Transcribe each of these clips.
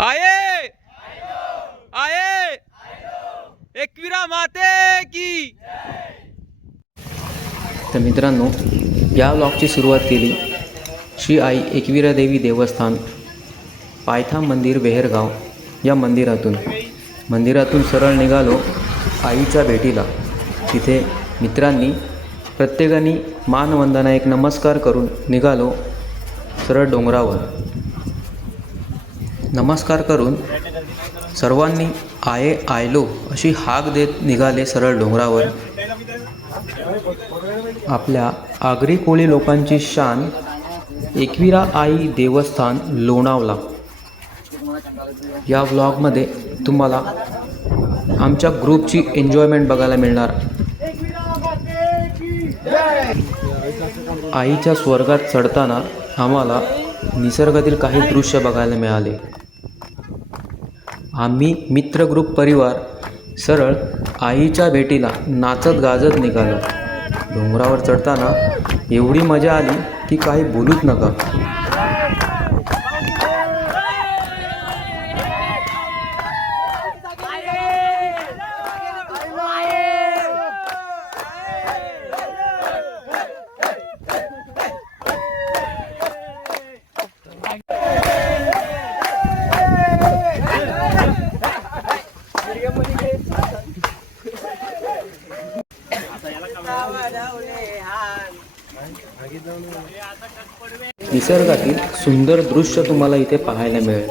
आए। आए। एकविरा माते की। तर मित्रांनो या ब्लॉगची सुरुवात केली श्री आई एकविरा देवी देवस्थान पायथा मंदिर बेहरगाव या मंदिरातून. मंदिरातून सरळ निघालो आईच्या भेटीला. तिथे मित्रांनी प्रत्येकाने मानवंदना एक नमस्कार करून निघालो सरळ डोंगरावर. नमस्कार करून सर्वांनी आये आयलो अशी हाक देत निघाले सरळ डोंगरावर. आपल्या आगरी कोळी लोकांची शान एकविरा आई देवस्थान लोणावला. या व्लॉगमध्ये तुम्हाला आमच्या ग्रुपची एन्जॉयमेंट बघायला मिळणार. आईच्या स्वर्गात चढताना आम्हाला निसर्गातील काही दृश्य बघायला मिळाले. आम्ही मित्र ग्रुप परिवार सरळ आईच्या भेटीला नाचत गाजत निघालो. डोंगरावर चढताना एवढी मजा आली की काही बोलूच नका. निसर्गातील सुंदर दृश्य तुम्हाला इथे पाहायला मिळेल.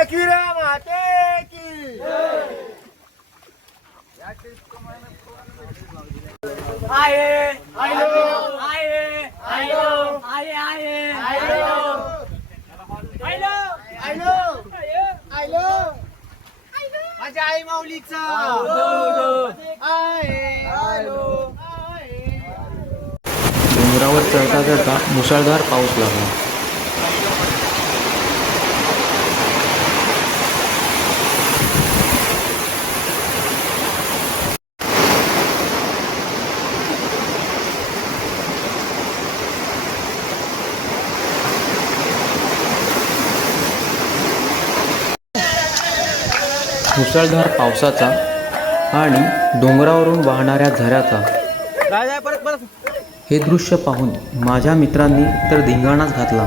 एकविरा माते की. आये आयो आये आयो आये आये आयो आयलो आयलो आयलो माझ्या आई माऊलीचा. डोंगरावर चढता चढता मुसळधार पाऊस लागला. मुसळधार पावसाचा आणि डोंगरावरून वाहणाऱ्या झऱ्याचा हे दृश्य पाहून माझ्या मित्रांनी तर धिंगाणाच घातला.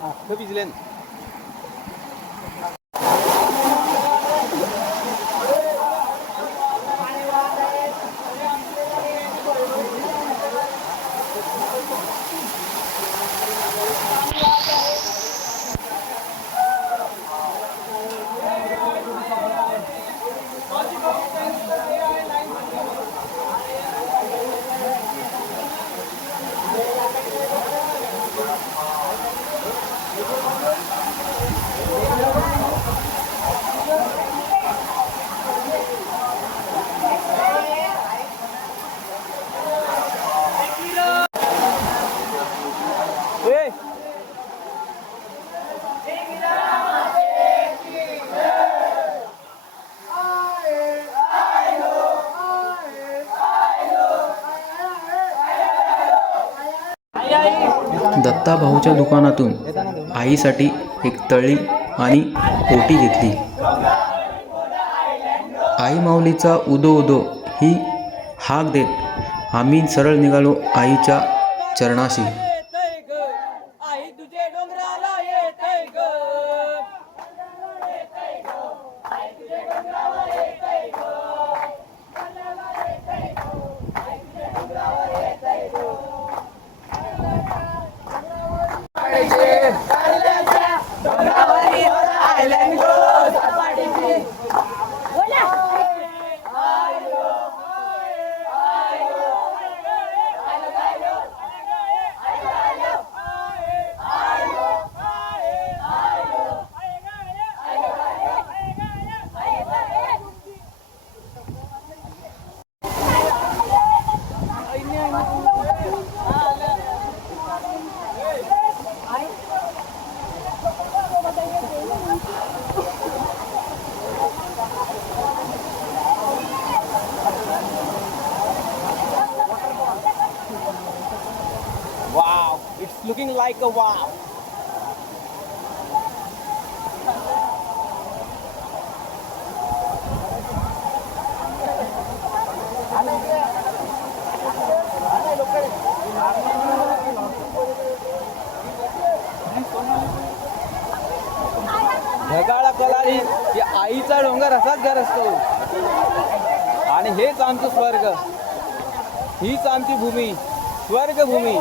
아, 더비즐랜드. दत्ताभाऊच्या दुकानातून आईसाठी एक तळी आणि ओटी घेतली. आई माऊलीचा उदो उदो ही हाक देत आम्ही सरळ निघालो आईच्या चरणाशी. Looking like a wow. ढगाळा कलारी ही आईचा डोंगर असाच घर असतो. आणि हेच आमचं स्वर्ग. हीच आमची भूमी स्वर्गभूमी.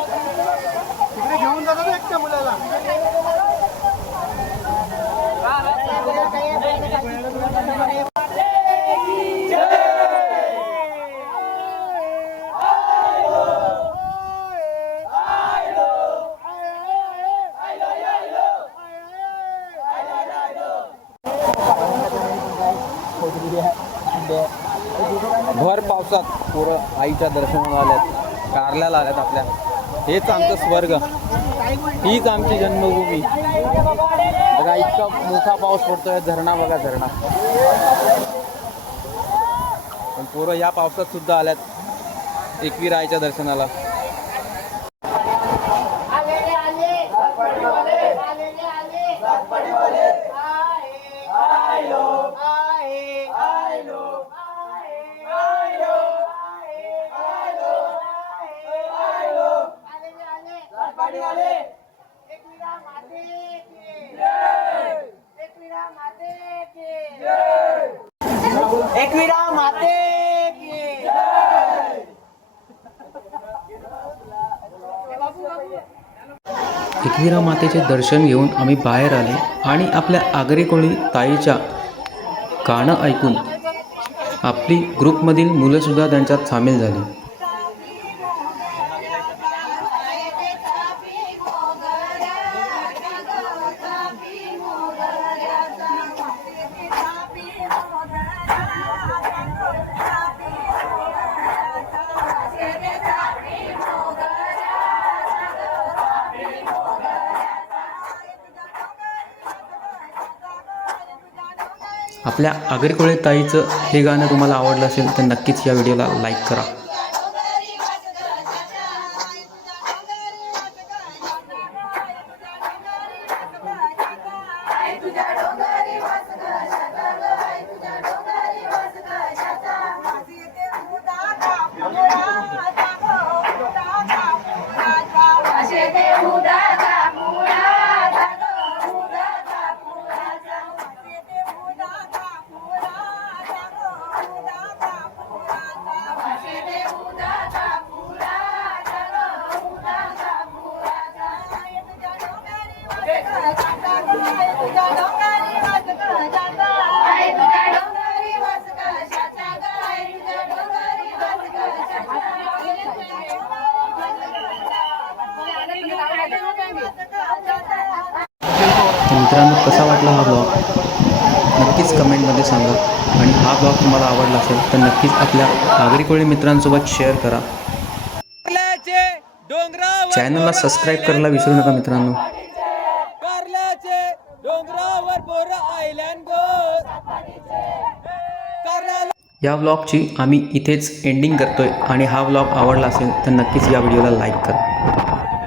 तिकडे घेऊन जातात एकट्या मुलाला. भर पोरं आईच्या दर्शनाला आल्यात कारल्याला आल्यात आपल्या. हेच आमचं स्वर्ग. हीच आमची जन्मभूमी. बघा इतका मोठा पाऊस पडतोय झरणा बघा झरणा पण पोरं या पावसात सुद्धा आल्यात एकवीर आईच्या दर्शनाला. एकविरा माते की. एकविरा माते की. एकविरा माते की. एकविरा मातेचे दर्शन घेऊन आम्ही बाहेर आले आणि आपल्या आगरी कोळी ताईच्या गाणं ऐकून आपली ग्रुपमधील मुलंसुद्धा त्यांच्यात सामील झाली. आपल्या आगरकोळे ताईचं हे गाणं तुम्हाला आवडलं असेल तर नक्कीच या व्हिडिओला लाईक करा. कसा वाटला हा ब्लॉग नक्कीच कमेंटमध्ये सांगा. आणि हा ब्लॉग तुम्हाला आवडला असेल तर नक्कीच आपल्या नागरी कोळी मित्रांसोबत शेअर करा. चॅनलला सबस्क्राईब करायला विसरू नका मित्रांनो. या व्लॉगची आम्ही इथेच एंडिंग करतोय. आणि हा व्लॉग आवडला असेल तर नक्कीच या व्हिडिओला लाईक करा.